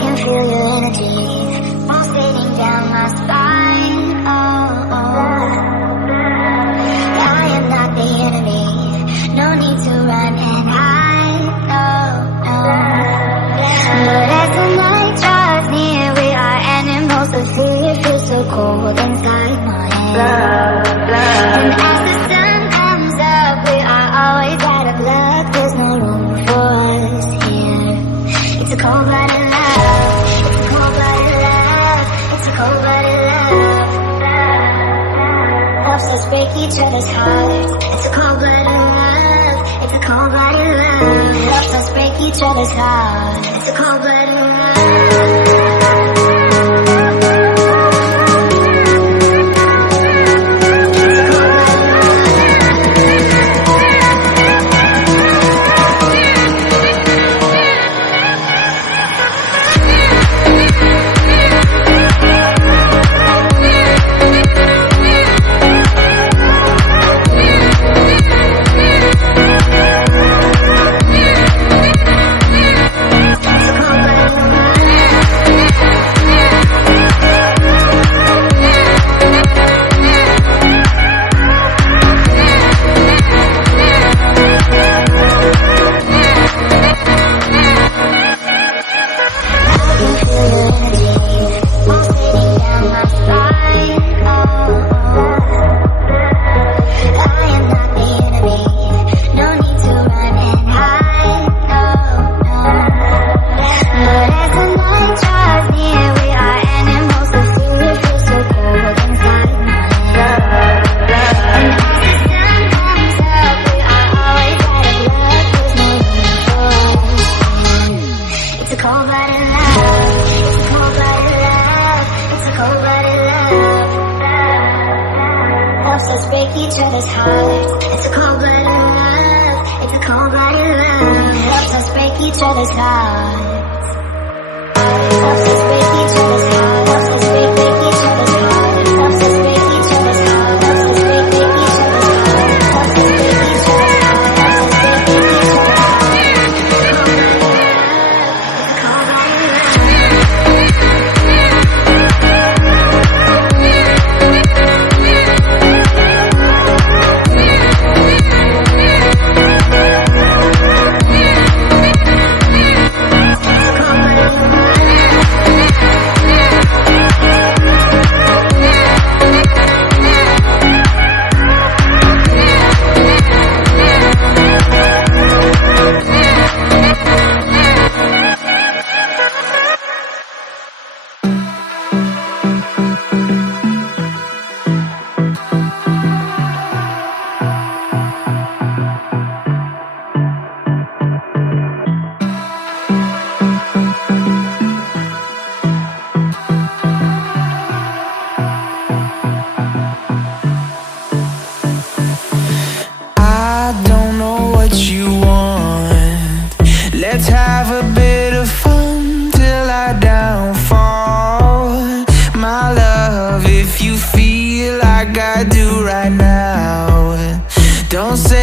can feel your energy pulsating down my spine. Oh, oh. I am not the enemy. No need to run and hide. No, no. But as the night draws near, we are animals of fear. Feels so cold inside my head. And as the sun comes up, we are always out of luck. There's no room for us here. It's a cold-blooded love. It's a cold-blooded love. It's a cold-blooded love. Helps us break each other's hearts. It's a cold-blooded love. It's a cold-blooded love. Helps us break each other's hearts. It's a cold-blooded love. Don't say